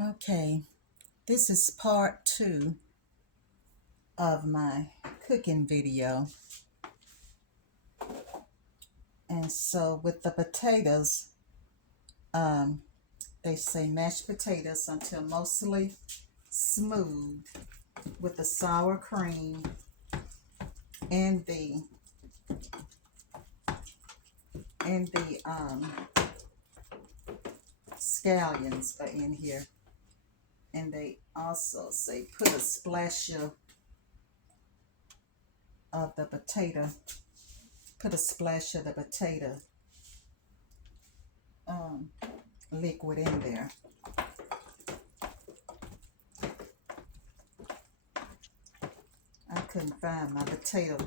Okay, this is part 2 of my cooking video. And so with the potatoes, um, they say mash potatoes until mostly smooth with the sour cream and the scallions are in here. And they also say put a splash of the potato, put a splash of the potato um, liquid in there. I couldn't find my potato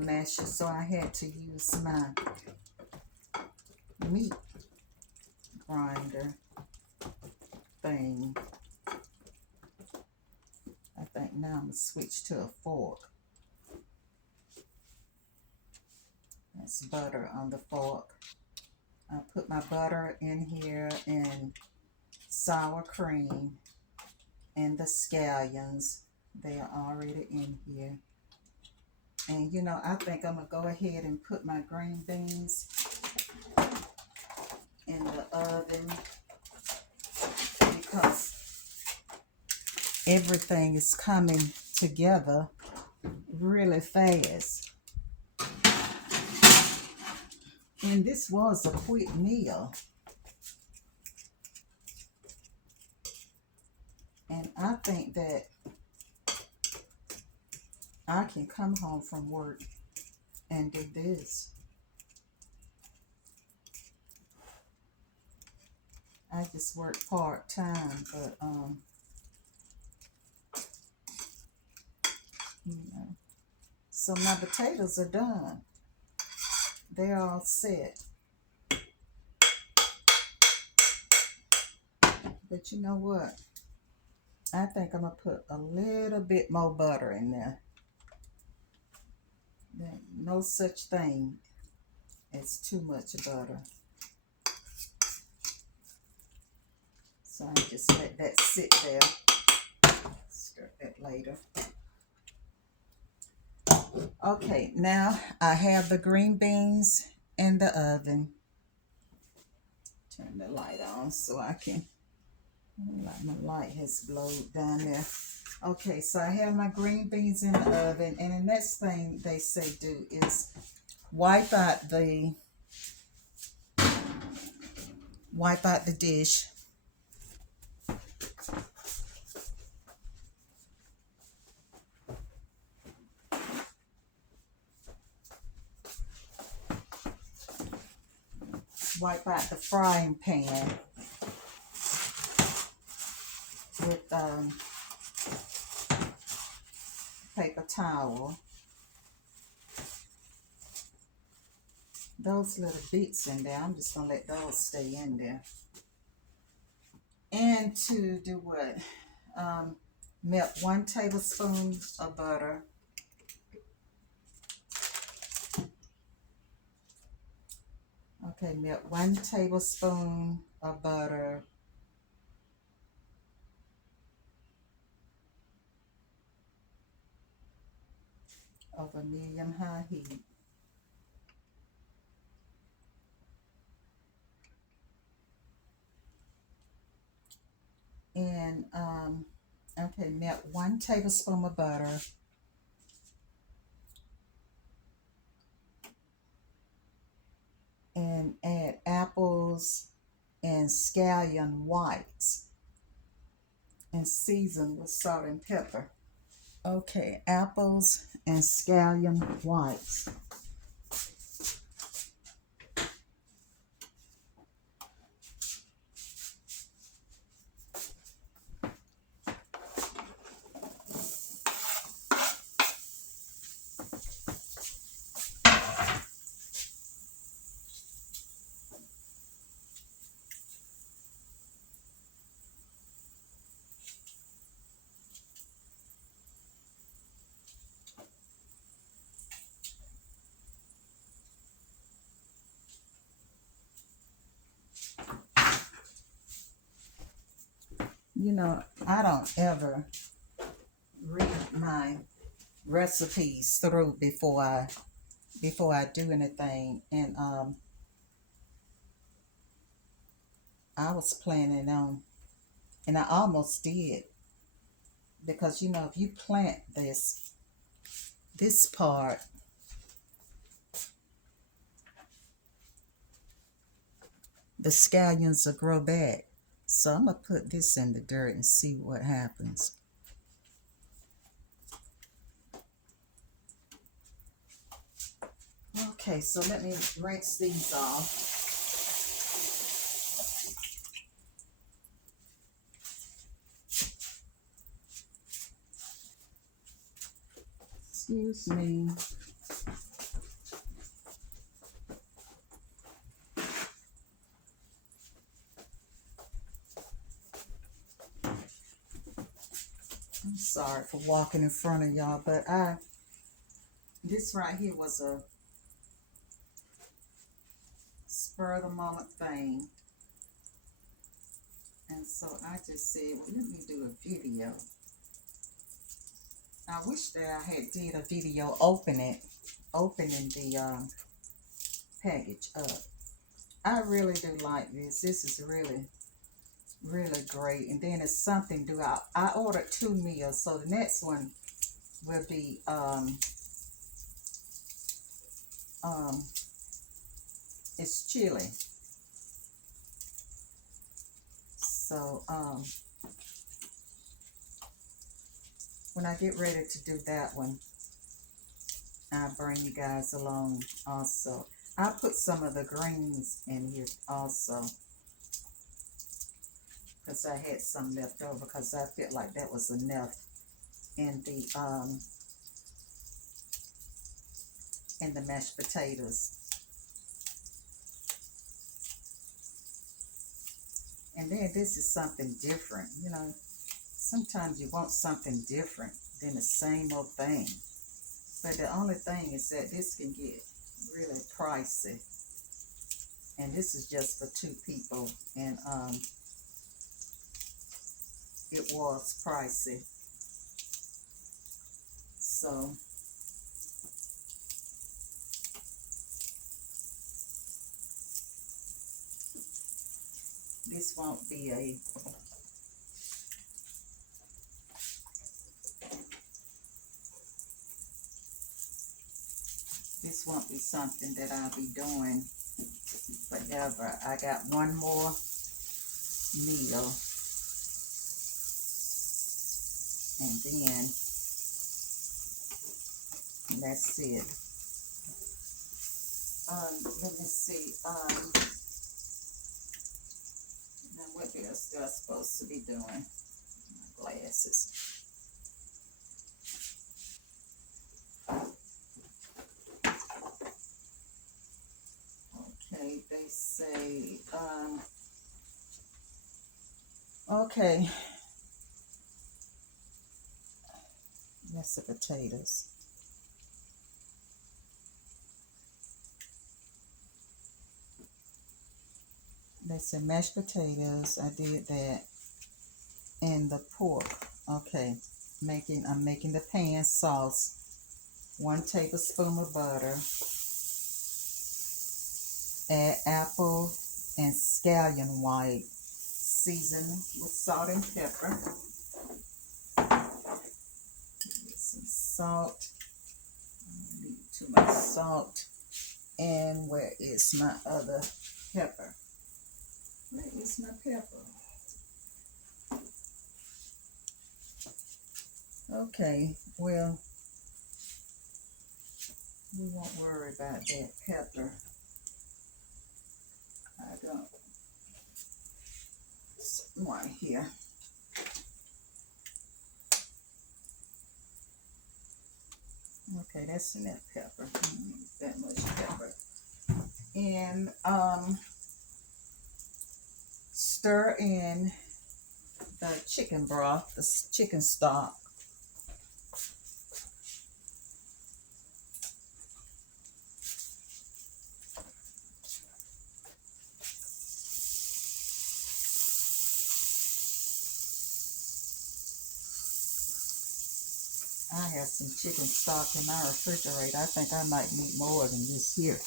masher, so I had to use my meat grinder thing. I think now I'm going to switch to a fork. That's butter on the fork. I put my butter in here and sour cream and the scallions. They are already in here. And you know, I think I'm going to go ahead and put my green beans in the oven because everything is coming together really fast. And this was a quick meal. And I think that I can come home from work and do this. I just work part-time, but you know. So my potatoes are done. They're all set. But you know what? I think I'm going to put a little bit more butter in there. There's no such thing as too much butter. So I just let that sit there. Stir that later. Okay, now I have the green beans in the oven. Turn the light on so I can, like my light has glowed down there. Okay, so I have my green beans in the oven, and the next thing they say do is wipe out the dish. Wipe out the frying pan with paper towel. Those little bits in there, I'm just going to let those stay in there. And to do what? Melt 1 tablespoon of butter. Okay, melt 1 tablespoon of butter. Over medium-high heat. And okay, melt 1 tablespoon of butter. And add apples and scallion whites and season with salt and pepper. Okay, apples and scallion whites. You know, I don't ever read my recipes through before I do anything. And I was planning on, and I almost did, because you know, if you plant this part, the scallions will grow back. So I'm gonna put this in the dirt and see what happens. Okay, so let me rinse these off. Excuse me. I'm sorry for walking in front of y'all, but this right here was a spur of the moment thing. And so I just said, well, let me do a video. I wish that I had did a video opening the package up. I really do like this. This is really, really great. And then it's something do I ordered 2 meals, so the next one will be it's chili. So when I get ready to do that one, I'll bring you guys along also. I put some of the greens in here also, because I had some left over, because I felt like that was enough in the mashed potatoes. And then this is something different, you know. Sometimes you want something different than the same old thing. But the only thing is that this can get really pricey. And this is just for 2 people. And it was pricey. So this won't be something that I'll be doing forever. I got one more meal, and then that's it. Let me see. Now what else do I supposed to be doing? My glasses. Okay, they say, okay, that's the potatoes. They said mashed potatoes, I did that, and the pork. Okay, I'm making the pan sauce. 1 tablespoon of butter. Add apple and scallion white. Season with salt and pepper. Get some salt. I don't need too much salt. And where is my other pepper? Where is my pepper? Okay, well, we won't worry about that pepper. I got some right here. Okay, that's enough pepper. I don't need that much pepper. And stir in the chicken broth, the chicken stock. I have some chicken stock in my refrigerator. I think I might need more than this here.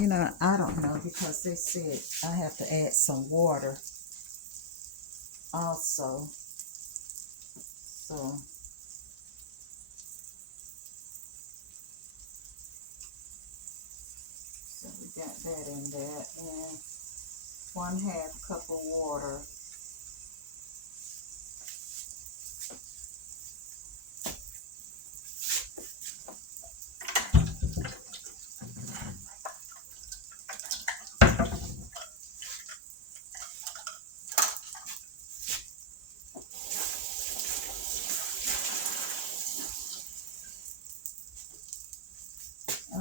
You know, I don't know because they said I have to add some water also. So we got that in there, and 1/2 cup of water.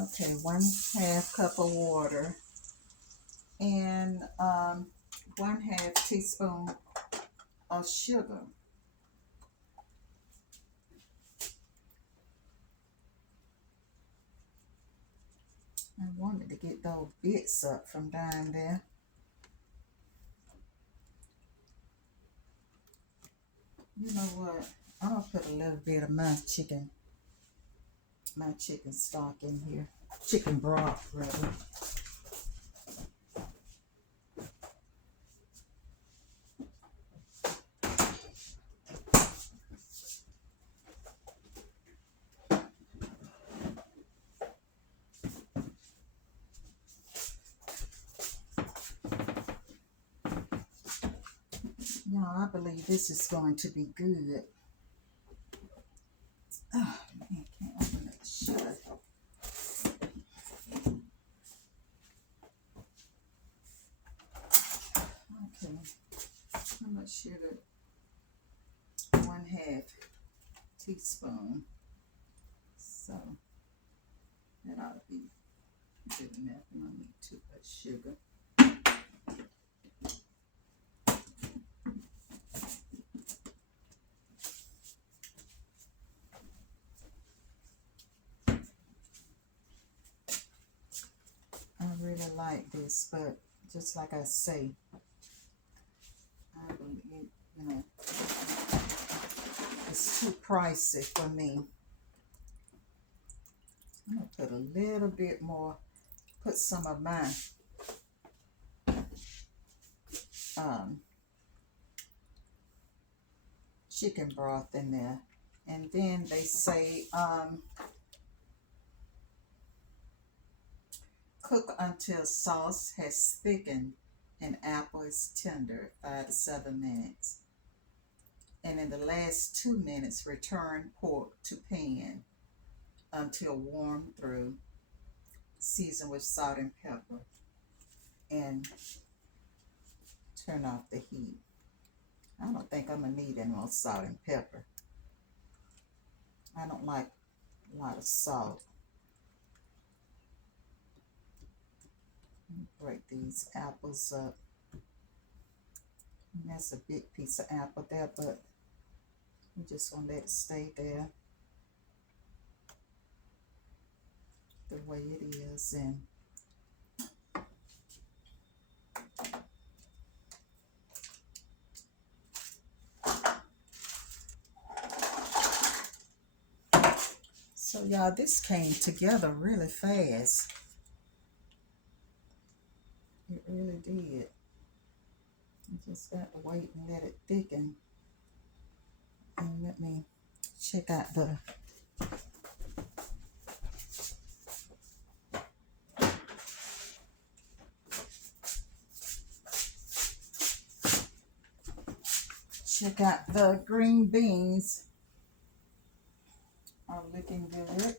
Okay, 1/2 cup of water, and 1/2 teaspoon of sugar. I wanted to get those bits up from down there. You know what? I'm gonna put a little bit of my chicken stock in here. Chicken broth, rather. Y'all, I believe this is going to be good. Oh, man, can't open it shut. Okay, how much sugar? 1/2 teaspoon. So that ought to be good enough. I don't need too much sugar. I really like this, but just like I say, I believe, you know, it's too pricey for me. I'm gonna put a little bit more, put some of my chicken broth in there. And then they say cook until sauce has thickened and apple is tender, 5 to 7 minutes. And in the last 2 minutes, return pork to pan until warm through. Season with salt and pepper, and turn off the heat. I don't think I'm gonna need any more salt and pepper. I don't like a lot of salt. Break these apples up. And that's a big piece of apple there, but we just want to let it stay there the way it is. And so y'all, this came together really fast. It really did. You just got to wait and let it thicken. And let me check out the green beans. Are looking good.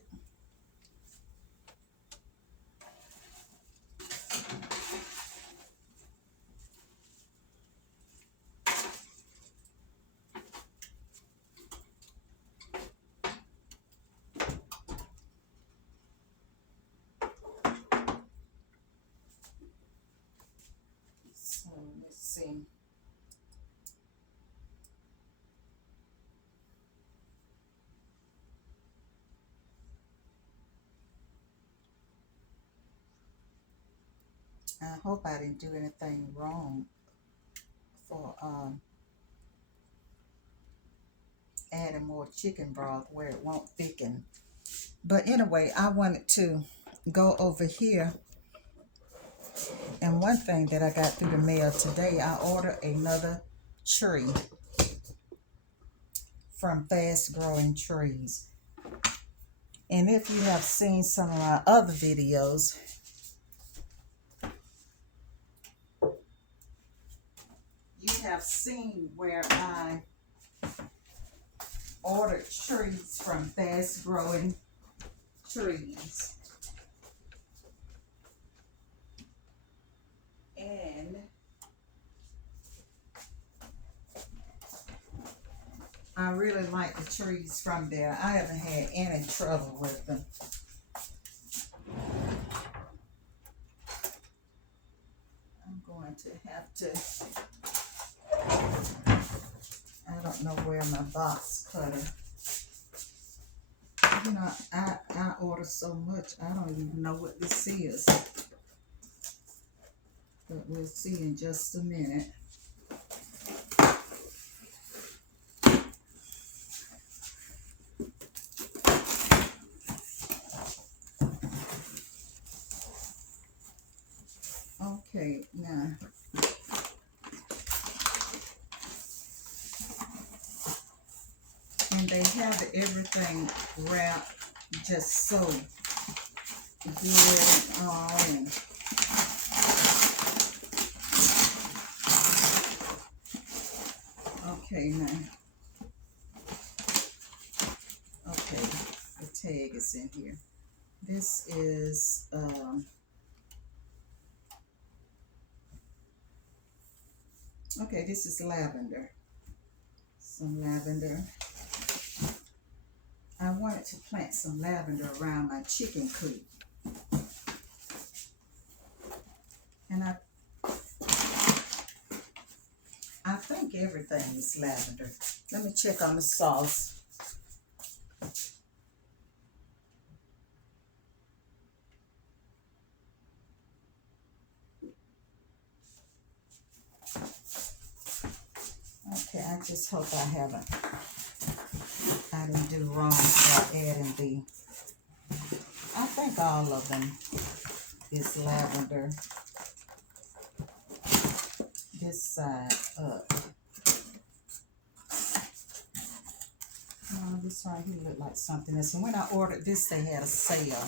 So let's see. I hope I didn't do anything wrong for adding more chicken broth where it won't thicken. But anyway, I wanted to go over here. And one thing that I got through the mail today, I ordered another tree from Fast Growing Trees. And if you have seen some of my other videos, you have seen where I ordered trees from Fast Growing Trees. And I really like the trees from there. I haven't had any trouble with them. I'm going to have to, I don't know where my box cutter. You know, I order so much, I don't even know what this is. But we'll see in just a minute. Okay, now. And they have everything wrapped just so good and all. And okay, now. Okay, the tag is in here. This is okay, this is lavender. Some lavender. I wanted to plant some lavender around my chicken coop. And I think everything is lavender. Let me check on the sauce. Okay, I just hope I didn't do wrong by adding the, I think all of them is lavender. This side up. This right here look like something else. And when I ordered this, they had a sale.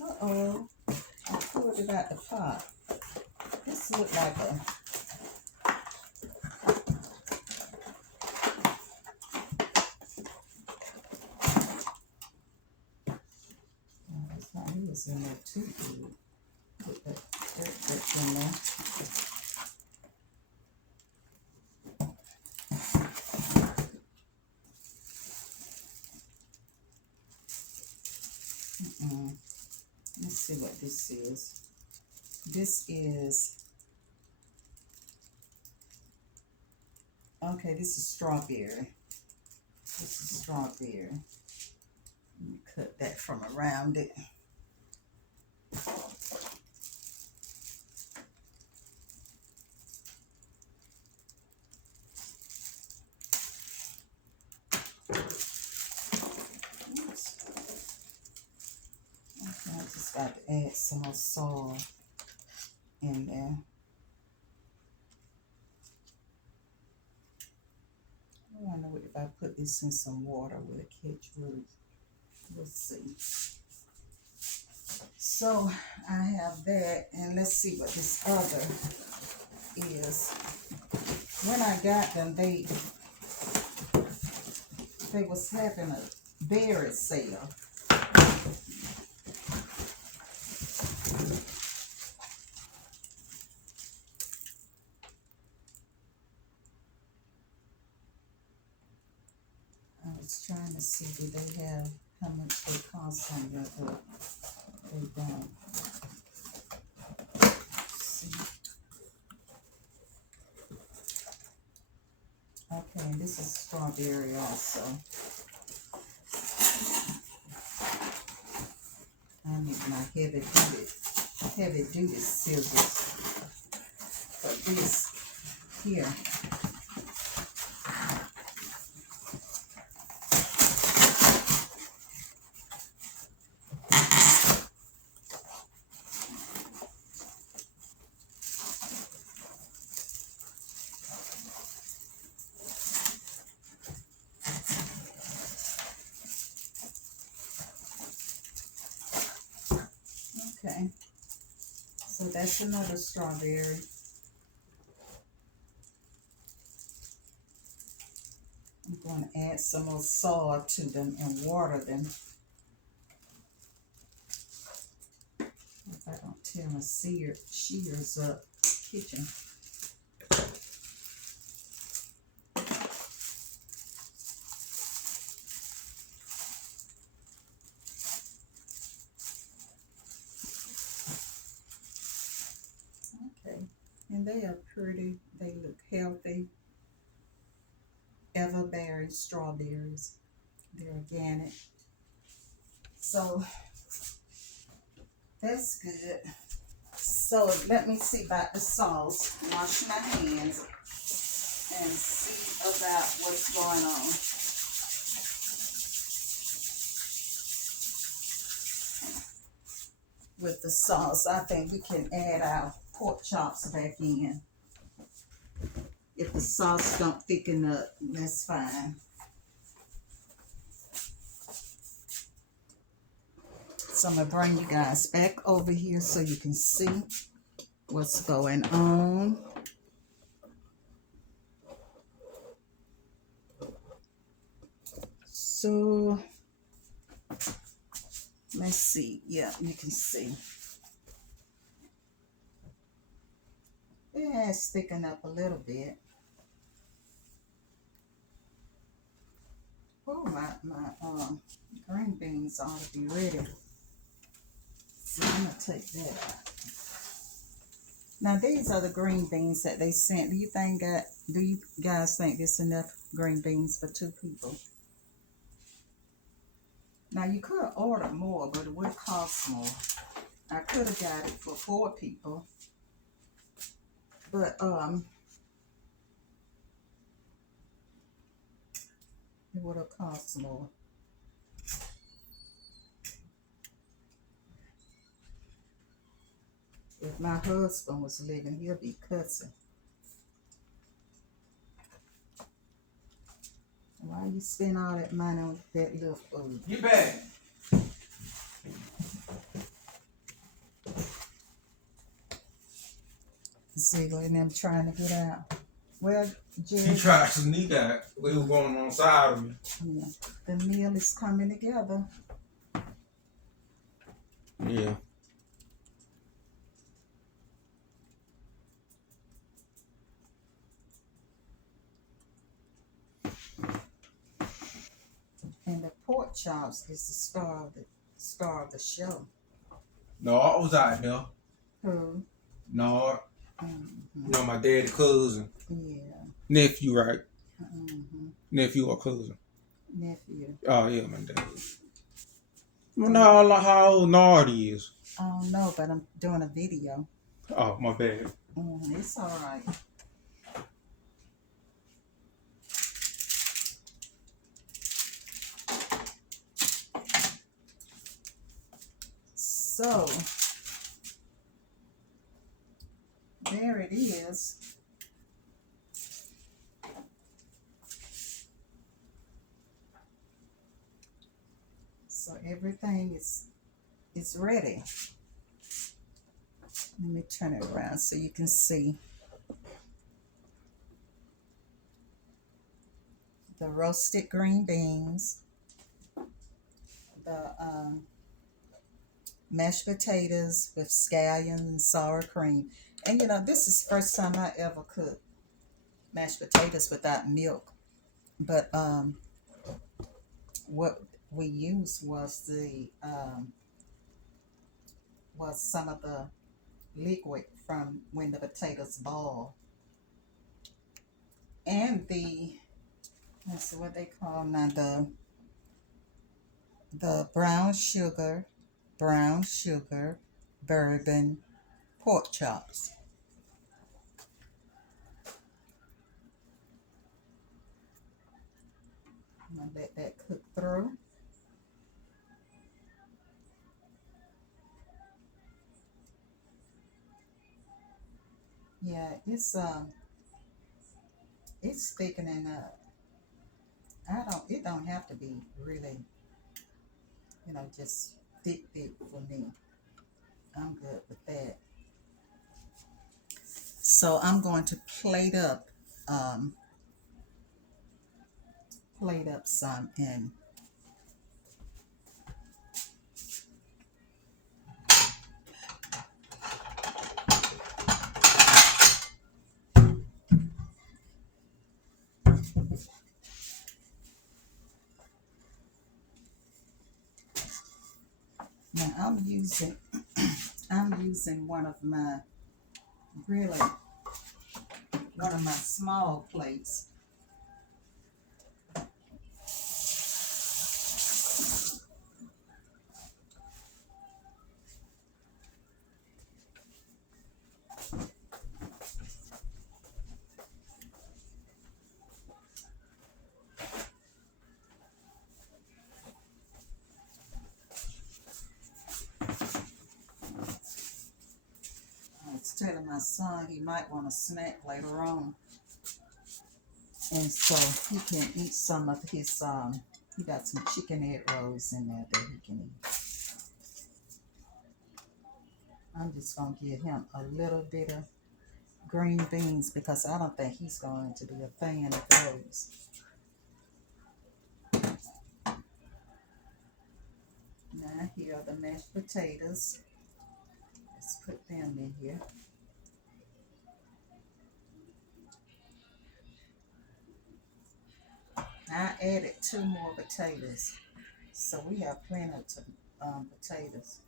Uh-oh. I pulled it out the pot. This looked like a, this right here was in there too good. Put that dirt in there. Let's see what this is. This is, okay, this is strawberry. This is strawberry. Let me cut that from around it. I just got to add some more soil in there. I wonder if I put this in some water, will it catch root? We'll see. So I have that, and let's see what this other is. When I got them, they was having a berry sale. I was trying to see, do they have how much they cost on that, but they don't. See. Okay, this is strawberry also. I need my heavy duty heavy duty scissors for this here. Okay, so that's another strawberry. I'm going to add some more salt to them and water them. If I don't tear my shears up, kitchen. Okay, and they are pretty. They look healthy. Everberry strawberries. They're organic. So that's good. So let me see about the sauce. Wash my hands and see about what's going on. With the sauce, I think we can add our pork chops back in. If the sauce don't thicken up, that's fine. So I'm gonna bring you guys back over here so you can see what's going on. So let's see. Yeah, you can see. It has thickened up a little bit. Oh, my green beans ought to be ready. So I'm gonna take that out. Now these are the green beans that they sent. Do you guys think it's enough green beans for 2 people? Now you could order more, but it would cost more. I could have got it for 4 people. But it would have cost more. If my husband was living, he'll be cussing. Why you spend all that money on that little food? Get back. Ziegler and them trying to get out. Well, He Jerry, tried to sneak out. We were going on side of me. yeah, the meal is coming together. Yeah. And the pork chops is the star of the show. No, I was out there. Who? No, Mm-hmm. you know my daddy cousin. Yeah. Nephew, right? Mm-hmm. Nephew or cousin. Nephew. Oh, yeah, my dad. Well, no, like how old Nardi is. I don't know, but I'm doing a video. Oh, my bad. Mm-hmm. It's all right. So there it is. So everything is ready. Let me turn it around so you can see the roasted green beans, the mashed potatoes with scallions and sour cream. And you know, this is the first time I ever cooked mashed potatoes without milk. But what we used was some of the liquid from when the potatoes boil. And let's see what they call now, the brown sugar, bourbon pork chops. I'm gonna let that cook through. Yeah, it's thickening up. It don't have to be really, just thick for me. I'm good with that. So I'm going to um, plate up some and now I'm using really one of my small plates. I was telling my son he might want a snack later on, and so he can eat some of his he got some chicken egg rolls in there that he can eat. I'm just gonna give him a little bit of green beans because I don't think he's going to be a fan of those. Now here are the mashed potatoes. Let's put them in here. I added 2 more potatoes, so we have plenty of potatoes.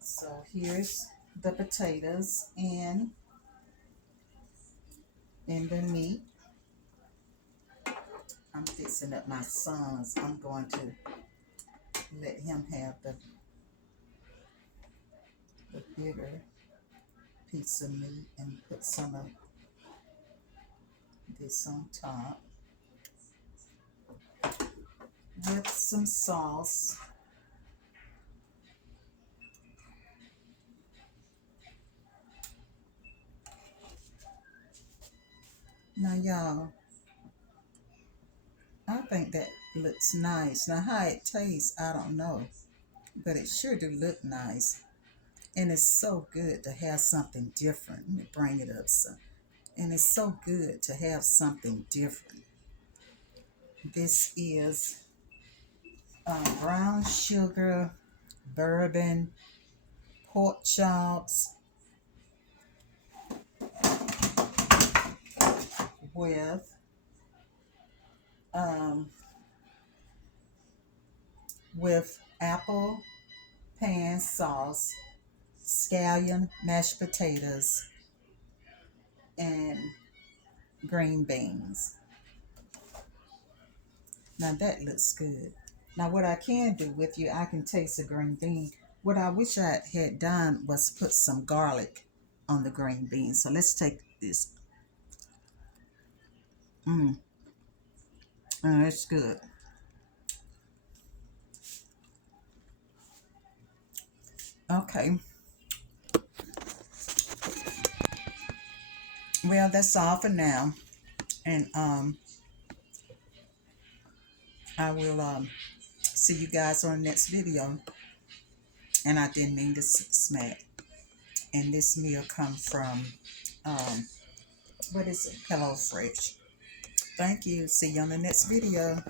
So here's the potatoes in the meat. I'm fixing up my son's. I'm going to let him have the bigger piece of meat and put some of this on top with some sauce. Now y'all, I think that looks nice. Now how it tastes, I don't know, but it sure do look nice. And it's so good to have something different. Let me bring it up some. And it's so good to have something different. This is brown sugar, bourbon, pork chops with um, apple pan sauce, scallion mashed potatoes, and green beans. Now that looks good. Now what I can do with you, I can taste the green bean. What I wish I had done was put some garlic on the green beans. So let's take this. It's good. Okay. Well, that's all for now. And I will see you guys on the next video. And I didn't mean to smack. And this meal comes from what is it? Hello Fresh. Thank you. See you on the next video.